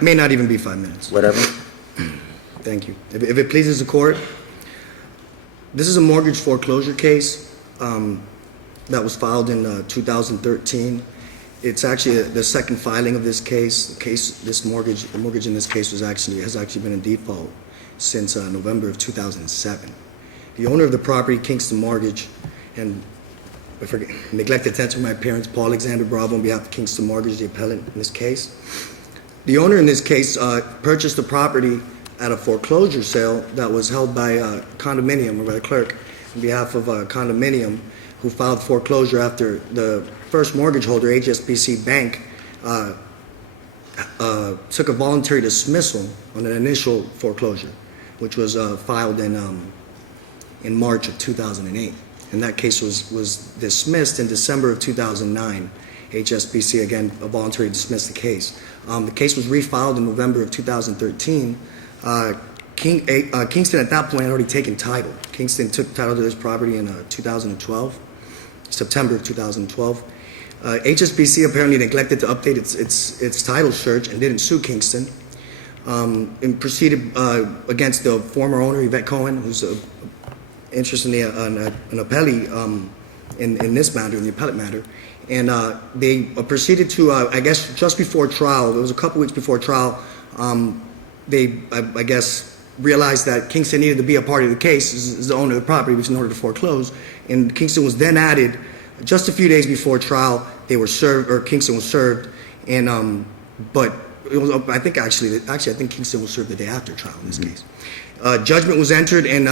May not even be 5 minutes. Whatever. Thank you. If it pleases the court, this is a mortgage foreclosure case that was filed in 2013. It's actually the second filing of this case. The mortgage in this case has actually been in default since November of 2007. The owner of the property, Kingston Mortgage, and I neglected to mention my parents, Paul Alexander Bravo, on behalf of Kingston Mortgage, the appellant in this case. The owner in this case purchased the property at a foreclosure sale that was held by a condominium, or by the clerk, on behalf of a condominium, who filed foreclosure after the first mortgage holder, HSBC Bank, took a voluntary dismissal on an initial foreclosure, which was filed in March of 2008. And that case was dismissed in December of 2009. HSBC, again, voluntarily dismissed the case. The case was refiled in November of 2013. Kingston at that point had already taken title. Kingston took title to this property in 2012, September of 2012. HSBC apparently neglected to update its title search and didn't sue Kingston, and proceeded against the former owner, Yvette Cohen, who's interested in an appellee in this matter, in the appellate matter. And they proceeded to, I guess, just before trial, it was a couple weeks before trial, they, I guess, realized that Kingston needed to be a party of the case as the owner of the property, which in order to foreclose. And Kingston was then added just a few days before trial. They were served, or Kingston was served, and but it was, I think I think Kingston was served the day after trial in this case. Judgment was entered, and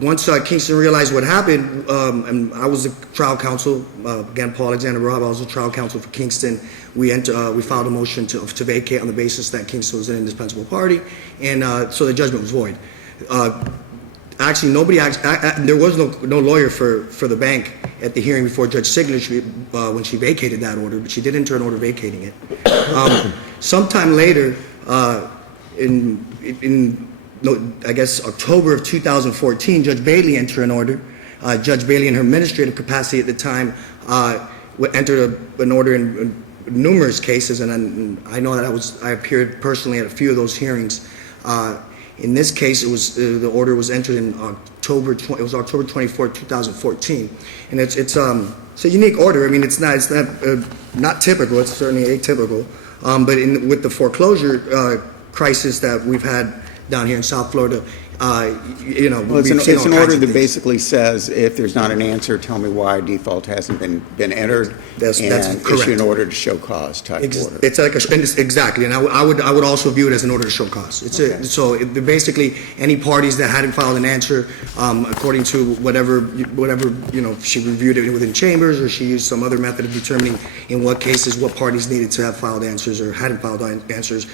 once Kingston realized what happened, and I was the trial counsel, again, Paul Alexander Robb, I was the trial counsel for Kingston. We filed a motion to vacate on the basis that Kingston was an indispensable party, and so the judgment was void. Actually, there was no lawyer for the bank at the hearing before Judge Sigler when she vacated that order, but she did enter an order vacating it. Sometime later, I guess October of 2014, Judge Bailey entered an order. Judge Bailey, in her administrative capacity at the time, entered an order in numerous cases, and I know that I appeared personally at a few of those hearings. In this case, it was the order was entered in October 24th, 2014, and it's a unique order. I mean, it's not typical. It's certainly atypical. But with the foreclosure crisis that we've had down here in South Florida, well, it's an order that basically says, if there's not an answer, tell me why default hasn't been entered. That's correct. Issue an order to show cause type order. It's like exactly, and I would also view it as an order to show cause. So basically, any parties that hadn't filed an answer, according to whatever she reviewed it within chambers, or she used some other method of determining in what cases what parties needed to have filed answers or hadn't filed answers.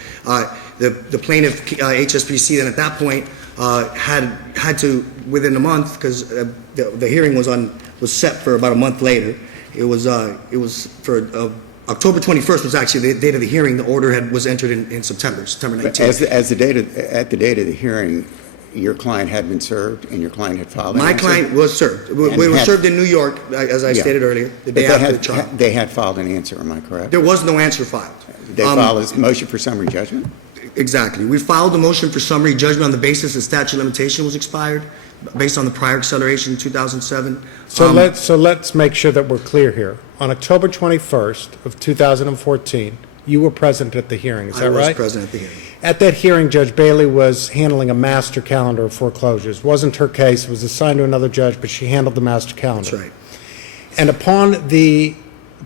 The plaintiff, HSBC, then at that point had to, within a month, because the hearing was set for about a month later. It was for October 21st was actually the date of the hearing. The order was entered in September 19th. At the date of the hearing, your client had been served and your client had filed an answer? My client was served. We were served in New York, as I stated earlier, the day after the trial. They had filed an answer, am I correct? There was no answer filed. They filed a motion for summary judgment? Exactly. We filed a motion for summary judgment on the basis the statute of limitation was expired, based on the prior acceleration in 2007. So let's make sure that we're clear here. On October 21st of 2014, you were present at the hearing, is that right? I was present at the hearing. At that hearing, Judge Bailey was handling a master calendar of foreclosures. It wasn't her case. It was assigned to another judge, but she handled the master calendar. That's right. And upon the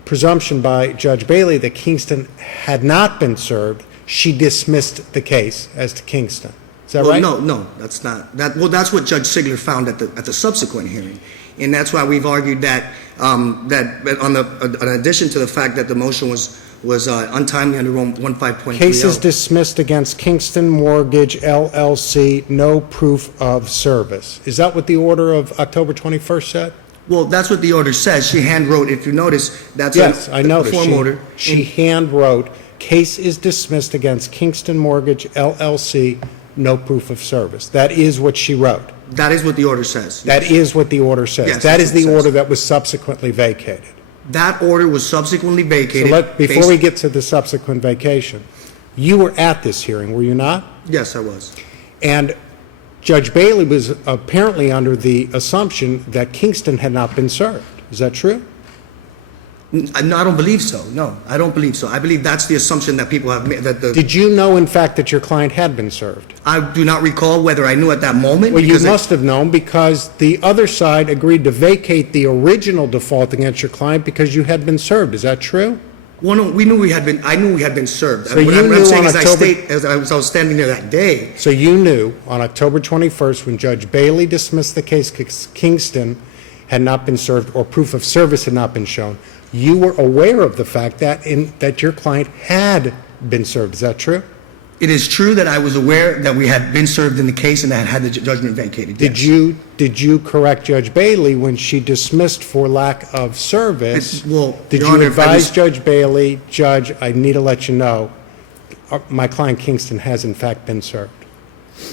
presumption by Judge Bailey that Kingston had not been served, she dismissed the case as to Kingston. Is that right? No, that's not. That's what Judge Sigler found at the subsequent hearing, and that's why we've argued that in addition to the fact that the motion was untimely under 15.30. Case is dismissed against Kingston Mortgage LLC. No proof of service. Is that what the order of October 21st said? Well, that's what the order says. She hand wrote. If you notice, that's I noticed. Form order. She hand wrote. Case is dismissed against Kingston Mortgage LLC, no proof of service. That is what she wrote. That is what the order says. That is what the order says. Yes, that is the order that was subsequently vacated. That order was subsequently vacated. So before we get to the subsequent vacation, You were at this hearing, were you not? Yes, I was. And Judge Bailey was apparently under the assumption that Kingston had not been served. Is that true? No, I don't believe so. No, I don't believe so. I believe that's the assumption that people have made. Did you know, in fact, that your client had been served? I do not recall whether I knew at that moment. Well, you must have known, because the other side agreed to vacate the original default against your client because you had been served. Is that true? Well, no, we knew we had been. I knew we had been served. So what you I'm knew saying on is, October, as I was standing there that day. So you knew on October 21st, when Judge Bailey dismissed the case, Kingston had not been served or proof of service had not been shown. You were aware of the fact that your client had been served. Is that true? It is true that I was aware that we had been served in the case and that had the judgment vacated. Did you correct Judge Bailey when she dismissed for lack of service? Did you advise Judge Bailey, Judge, I need to let you know, my client Kingston has in fact been served?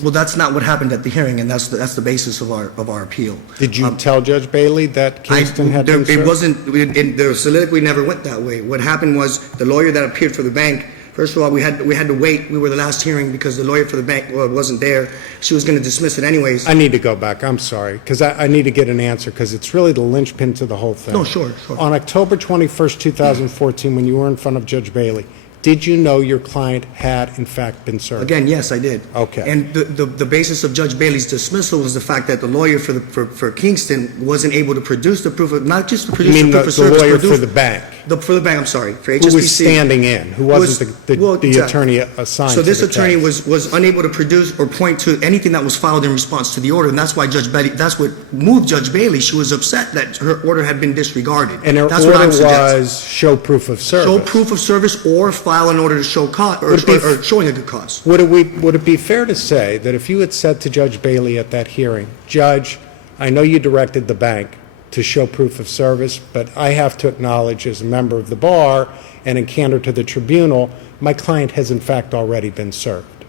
Well, that's not what happened at the hearing, and that's the basis of our appeal. Did you tell Judge Bailey that Kingston had been served? It wasn't. The soliloquy never went that way. What happened was the lawyer that appeared for the bank. First of all, we had to wait. We were the last hearing because the lawyer for the bank wasn't there. She was going to dismiss it anyways. I need to go back. I'm sorry, because I need to get an answer, because it's really the linchpin to the whole thing. No, sure. On October 21st, 2014, when you were in front of Judge Bailey, did you know your client had, in fact, been served? Again, yes, I did. Okay. And the basis of Judge Bailey's dismissal was the fact that the lawyer for Kingston wasn't able to produce the proof of, not just to produce the proof of service. The lawyer for the bank? For the bank, I'm sorry, for HSBC. Who was standing in, who wasn't the attorney assigned to the case. So this attorney was unable to produce or point to anything that was filed in response to the order, and that's why Judge Bailey, that's what moved Judge Bailey. She was upset that her order had been disregarded. And her order was show proof of service. Show proof of service or file an order to show cause, or showing a good cause. Would it be fair to say that if you had said to Judge Bailey at that hearing, Judge, I know you directed the bank to show proof of service, but I have to acknowledge as a member of the bar and in candor to the tribunal, my client has in fact already been served.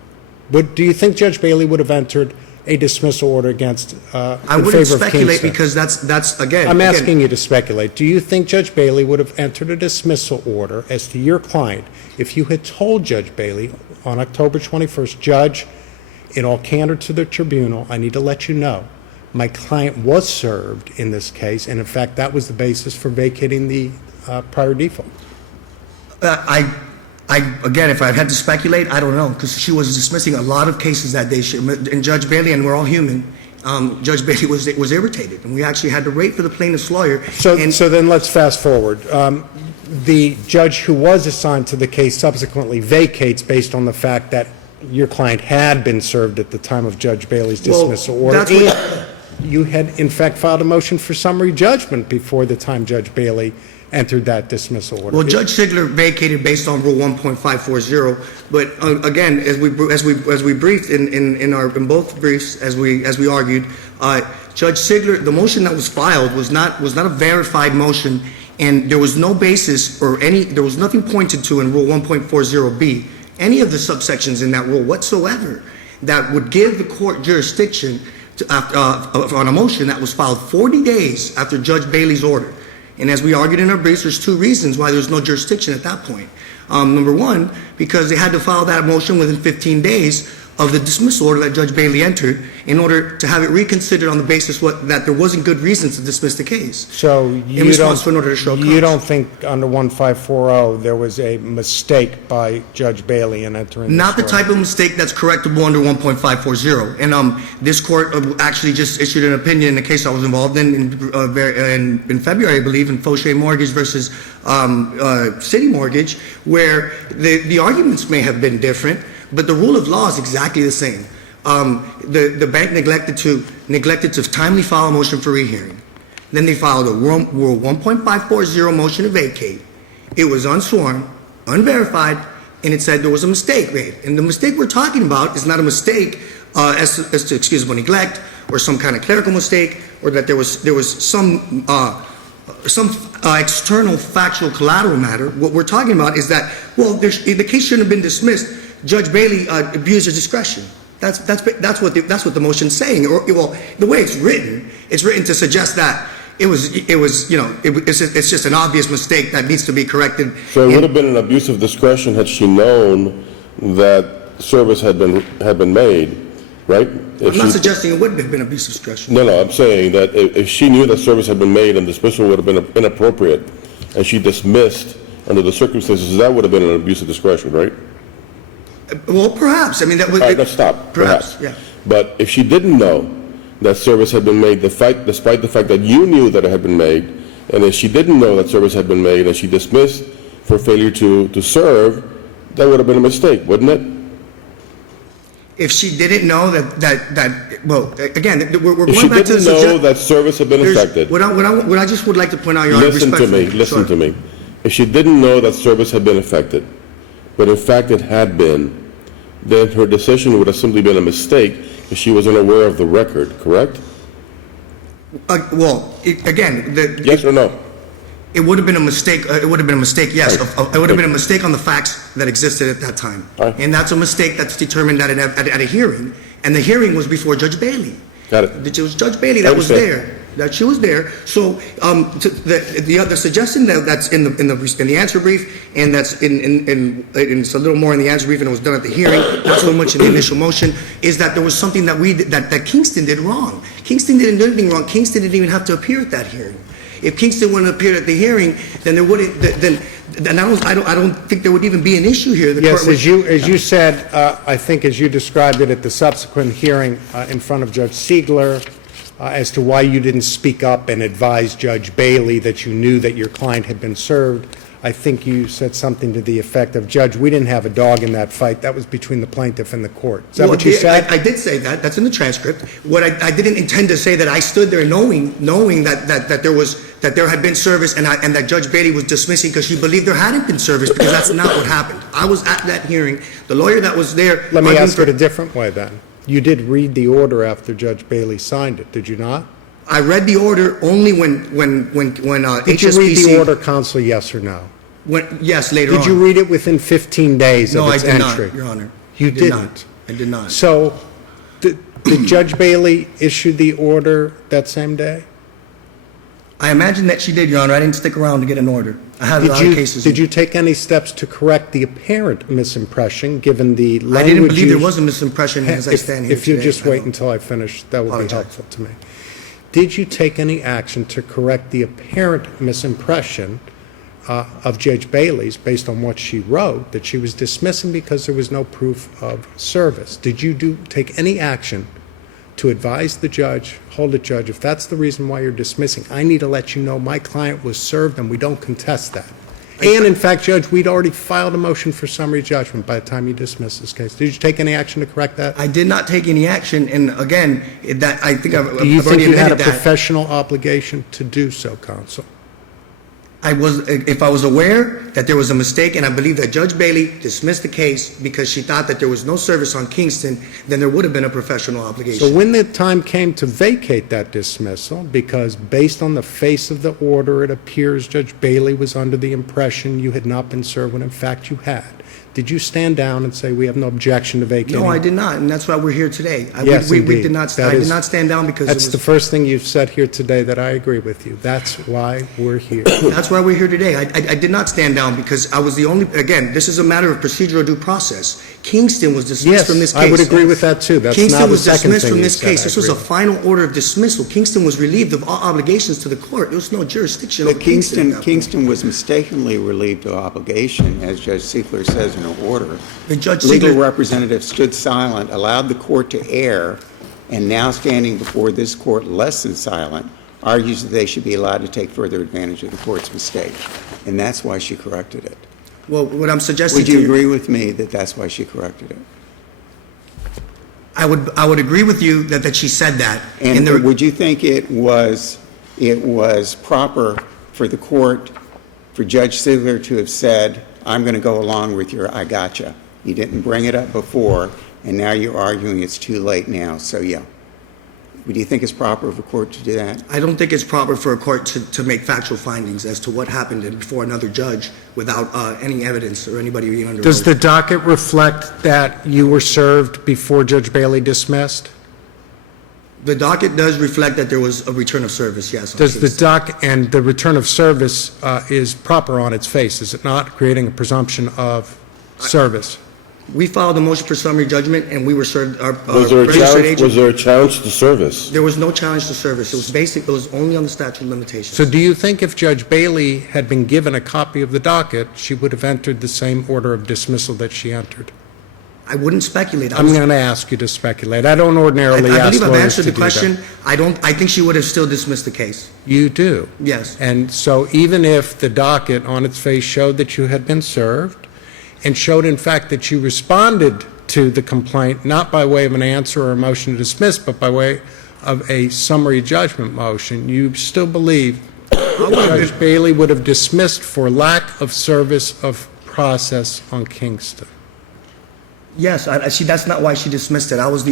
Do you think Judge Bailey would have entered a dismissal order against, I wouldn't speculate, because that's again. I'm asking you to speculate. Do you think Judge Bailey would have entered a dismissal order as to your client if you had told Judge Bailey on October 21st, Judge, in all candor to the tribunal, I need to let you know my client was served in this case, and in fact that was the basis for vacating the prior default? Again, if I had to speculate, I don't know, because she was dismissing a lot of cases that day. And Judge Bailey, and we're all human, Judge Bailey was irritated, and we actually had to wait for the plaintiff's lawyer. So then let's fast forward. The judge who was assigned to the case subsequently vacates based on the fact that your client had been served at the time of Judge Bailey's dismissal order. You had, in fact, filed a motion for summary judgment before the time Judge Bailey entered that dismissal order. Well, Judge Sigler vacated based on Rule 1.540, but again, as we briefed in both briefs, as we argued, Judge Sigler, the motion that was filed was not a verified motion, and there was no basis there was nothing pointed to in Rule 1.40B, any of the subsections in that rule whatsoever, that would give the court jurisdiction on a motion that was filed 40 days after Judge Bailey's order. And as we argued in our briefs, there's two reasons why there's no jurisdiction at that point. Number one, because they had to file that motion within 15 days of the dismissal order that Judge Bailey entered in order to have it reconsidered on the basis that there wasn't good reasons to dismiss the case. So in response to an order to show cause. You don't think under 1540 there was a mistake by Judge Bailey in entering Not the this type of mistake that's correctable under 1.540. And this court actually just issued an opinion in a case I was involved in February, I believe, in Foreclosure Mortgage versus City Mortgage, where the arguments may have been different, but the rule of law is exactly the same. The bank neglected to timely file a motion for rehearing. Then they filed a Rule 1.540 motion to vacate. It was unsworn, unverified, and it said there was a mistake made. And the mistake we're talking about is not a mistake as to excusable neglect or some kind of clerical mistake, or that there was some external factual collateral matter. What we're talking about is that, well, the case shouldn't have been dismissed. Judge Bailey abused her discretion. That's what the motion's saying. Well, the way it's written to suggest that it's just an obvious mistake that needs to be corrected. So it would have been an abuse of discretion had she known that service had been made, right? I'm not suggesting it would have been abuse of discretion. No, I'm saying that if she knew that service had been made and dismissal would have been inappropriate, and she dismissed under the circumstances, that would have been an abuse of discretion, right? Well, perhaps. I mean, that would. All right, let's stop. Perhaps, yeah. But if she didn't know that service had been made, despite the fact that you knew that it had been made, and if she didn't know that service had been made and she dismissed for failure to serve, that would have been a mistake, wouldn't it? If she didn't know well, again, we're If going she back to didn't know that service had been affected. What I just would like to point out, Your Honor, Listen to me. If she didn't know that service had been affected, but in fact it had been, then her decision would have simply been a mistake if she was unaware of the record, correct? Yes or no? It would have been a mistake. It would have been a mistake, yes. It would have been a mistake on the facts that existed at that time. Right. And that's a mistake that's determined at a hearing. And the hearing was before Judge Bailey. Got it. It was Judge Bailey that was there. That she was there. So the suggestion that's in the answer brief, and that's it's a little more in the answer brief, and it was done at the hearing, not so much in the initial motion, is that there was something that Kingston did wrong. Kingston didn't do anything wrong. Kingston didn't even have to appear at that hearing. If Kingston wouldn't appear at the hearing, then there wouldn't. Then I don't think there would even be an issue here. Yes, as you said, I think as you described it at the subsequent hearing in front of Judge Siegler, as to why you didn't speak up and advise Judge Bailey that you knew that your client had been served, I think you said something to the effect of, Judge, we didn't have a dog in that fight. That was between the plaintiff and the court. Is that what you said? I did say that. That's in the transcript. What I didn't intend to say that I stood there knowing that there had been service and that Judge Bailey was dismissing because she believed there hadn't been service, because that's not what happened. I was at that hearing. The lawyer that was there. Let me ask it a different way then. You did read the order after Judge Bailey signed it, did you not? I read the order only when HSBC. Did you read the order, counsel, yes or no? Yes, later on. Did you read it within 15 days of its entry? No, I did not, Your Honor. You didn't? I did not. So did Judge Bailey issue the order that same day? I imagine that she did, Your Honor. I didn't stick around to get an order. I had a lot of cases. Did you take any steps to correct the apparent misimpression, given the language I didn't believe there was a misimpression as I stand here today. If you just wait until I finish, that would be helpful to me. Did you take any action to correct the apparent misimpression of Judge Bailey's, based on what she wrote, that she was dismissing because there was no proof of service? Did you take any action to advise the judge, hold it, Judge, if that's the reason why you're dismissing, I need to let you know my client was served and we don't contest that? And in fact, Judge, we'd already filed a motion for summary judgment by the time you dismissed this case. Did you take any action to correct that? I did not take any action, and again, that I think I've already admitted that. Do you think you had a professional obligation to do so, counsel? If I was aware that there was a mistake, and I believe that Judge Bailey dismissed the case because she thought that there was no service on Kingston, then there would have been a professional obligation. So when the time came to vacate that dismissal, because based on the face of the order, it appears Judge Bailey was under the impression you had not been served when in fact you had, did you stand down and say we have no objection to vacating? No, I did not, and that's why we're here today. Yes, we indeed. did not. I did not stand down because that's the first thing you've said here today that I agree with you. That's why we're here. That's why we're here today. I did not stand down because I was the only. Again, this is a matter of procedural due process. Kingston was dismissed from this case. Yes, I would agree with that too. That's Kingston now the was second dismissed thing from you this said. case. This was a final order of dismissal. Kingston was relieved of all obligations to the court. There was no jurisdiction over Kingston. Kingston was mistakenly relieved of obligation, as Judge Siegler says in her order. The Judge Legal Siegler representative stood silent, allowed the court to err, and now standing before this court less than silent, argues that they should be allowed to take further advantage of the court's mistake. And that's why she corrected it. Well, what I'm suggesting Would you agree with me that that's why she corrected it? I would agree with you that she said that. And would you think it was proper for the court, for Judge Siegler to have said, I'm going to go along with your I gotcha. You didn't bring it up before, and now you're arguing it's too late now, so yeah. Would you think it's proper for a court to do that? I don't think it's proper for a court to make factual findings as to what happened before another judge without any evidence or anybody being under oath. Does the docket reflect that you were served before Judge Bailey dismissed? The docket does reflect that there was a return of service, yes. Does the docket and the return of service is proper on its face, is it not, creating a presumption of service? We filed a motion for summary judgment, and we were served, our Was there a registered challenge, agent. was there a challenge to service? There was no challenge to service. It was only on the statute of limitations. So do you think if Judge Bailey had been given a copy of the docket, she would have entered the same order of dismissal that she entered? I wouldn't speculate. I'm going to ask you to speculate. I don't ordinarily I ask believe I've lawyers answered to the do that. question. I think she would have still dismissed the case. You do? Yes. And so even if the docket on its face showed that you had been served and showed in fact that you responded to the complaint, not by way of an answer or a motion to dismiss, but by way of a summary judgment motion, you still believe Judge Bailey would have dismissed for lack of service of process on Kingston? Yes, that's not why she dismissed it. I was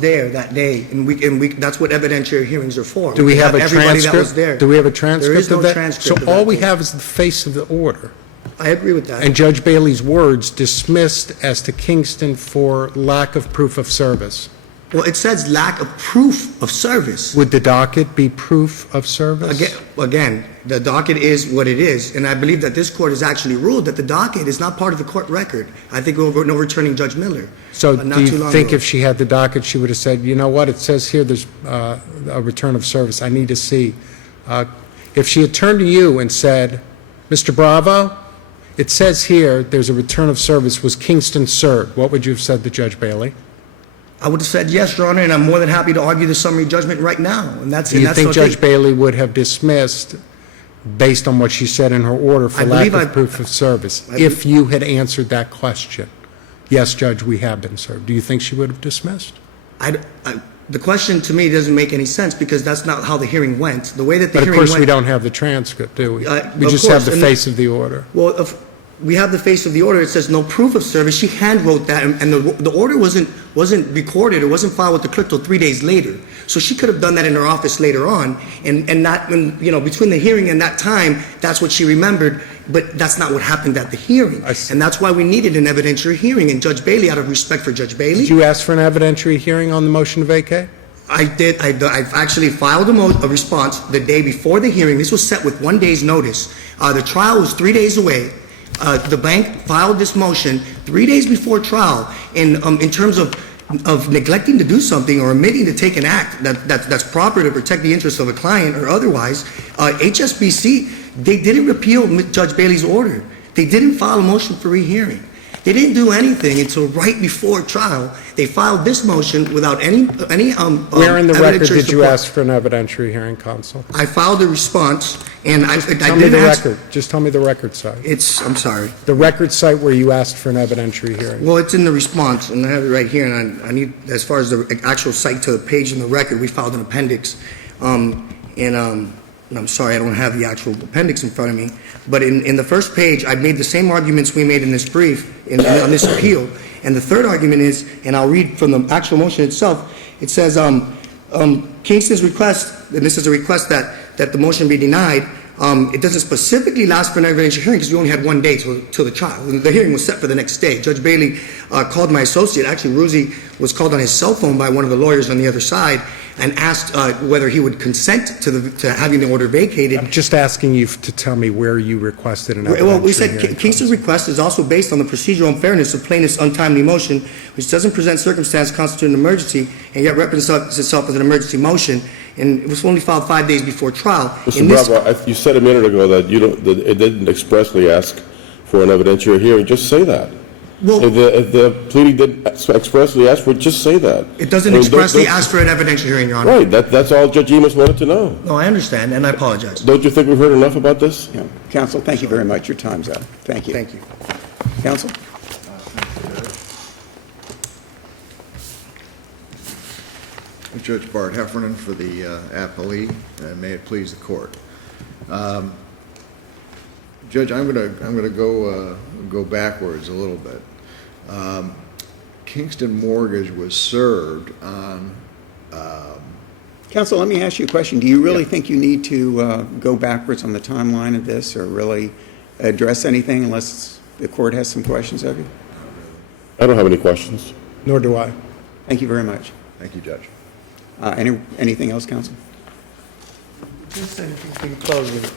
there that day, and that's what evidentiary hearings are for. Do we have a everybody that was transcript? there. Do we have a transcript There is no of that? transcript of So all that we tape. have is the face of the order. I agree with that. And Judge Bailey's words dismissed as to Kingston for lack of proof of service. Well, it says lack of proof of service. Would the docket be proof of service? Again, the docket is what it is, and I believe that this court has actually ruled that the docket is not part of the court record. I think we're overturning Judge Miller. So not do too you long think ago. if she had the docket, she would have said, you know what, it says here there's a return of service, I need to see. If she had turned to you and said, Mr. Bravo, it says here there's a return of service, was Kingston served, what would you have said to Judge Bailey? I would have said yes, Your Honor, and I'm more than happy to argue the summary judgment right now. And that's Do you think okay. Judge Bailey would have dismissed, based on what she said in her order, for I lack believe of proof of service, if you had answered that question? Yes, Judge, we have been served. Do you think she would have dismissed? The question to me doesn't make any sense because that's not how the hearing went. The way that the But of hearing course, went. we don't have the transcript, do we? We Of just have course, the and face of the order. Well, we have the face of the order. It says no proof of service. She hand wrote that, and the order wasn't recorded. It wasn't filed with the clerk till 3 days later. So she could have done that in her office later on, and not between the hearing and that time, that's what she remembered. But that's not what happened at the hearing, I see. and that's why we needed an evidentiary hearing. And Judge Bailey, out of respect for Judge Bailey, Did you ask for an evidentiary hearing on the motion to vacate? I did. I've actually filed a response the day before the hearing. This was set with 1 day's notice. The trial was 3 days away. The bank filed this motion 3 days before trial. And in terms of neglecting to do something or omitting to take an act that's proper to protect the interests of a client or otherwise, HSBC, they didn't repeal Judge Bailey's order. They didn't file a motion for rehearing. They didn't do anything until right before trial. They filed this motion without any Where in the record evidentiary did you support. ask for an evidentiary hearing, counsel? I filed a response, and I Tell me did the ask. record. Just tell me the record site. I'm sorry. The record site where you asked for an evidentiary hearing. Well, it's in the response, and I have it right here, and I need, as far as the actual site to the page in the record, we filed an appendix. And I'm sorry, I don't have the actual appendix in front of me, but in the first page, I made the same arguments we made in this brief, on this appeal. And the third argument is, and I'll read from the actual motion itself, it says, Kingston's request, and this is a request that the motion be denied, it doesn't specifically last for an evidentiary hearing because we only had 1 day till the trial. The hearing was set for the next day. Judge Bailey called my associate. Actually, Ruzi was called on his cell phone by one of the lawyers on the other side and asked whether he would consent to having the order vacated. I'm just asking you to tell me where you requested an evidentiary hearing. Well, we said Kingston's request is also based on the procedural unfairness of plaintiff's untimely motion, which doesn't present circumstance constituting an emergency, and yet represents itself as an emergency motion, and it was only filed 5 days before trial. Mr. Bravo, you said a minute ago that that it didn't expressly ask for an evidentiary hearing. Just say that. Well, If the pleading didn't expressly ask for it, just say that. it doesn't expressly ask for an evidentiary hearing, Your Honor. Right, that's all Judge Enos wanted to know. No, I understand, and I apologize. Don't you think we've heard enough about this? Yeah. Counsel, thank you very much. Your time's up. Thank you. Thank you. Counsel? Judge Bart Heffernan for the appellee, and may it please the court. Judge, I'm gonna go backwards a little bit. Kingston Mortgage was served on. Counsel, let me ask you a question. Do you really think you need to go backwards on the timeline of this or really address anything unless the court has some questions of you? I don't have any questions. Nor do I. Thank you very much. Thank you, Judge. Anything else, counsel? Just anything in closing.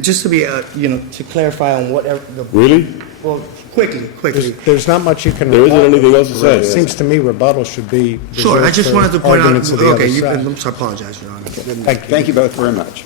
just to be, to clarify on whatever, Really? well, quickly. There's not much you can There isn't rebut. anything else to say. It seems to me rebuttal should be Sure, I reserved just for wanted to point out, arguments of the other okay, side. I apologize, Your Honor. Thank you. Thank you both very much.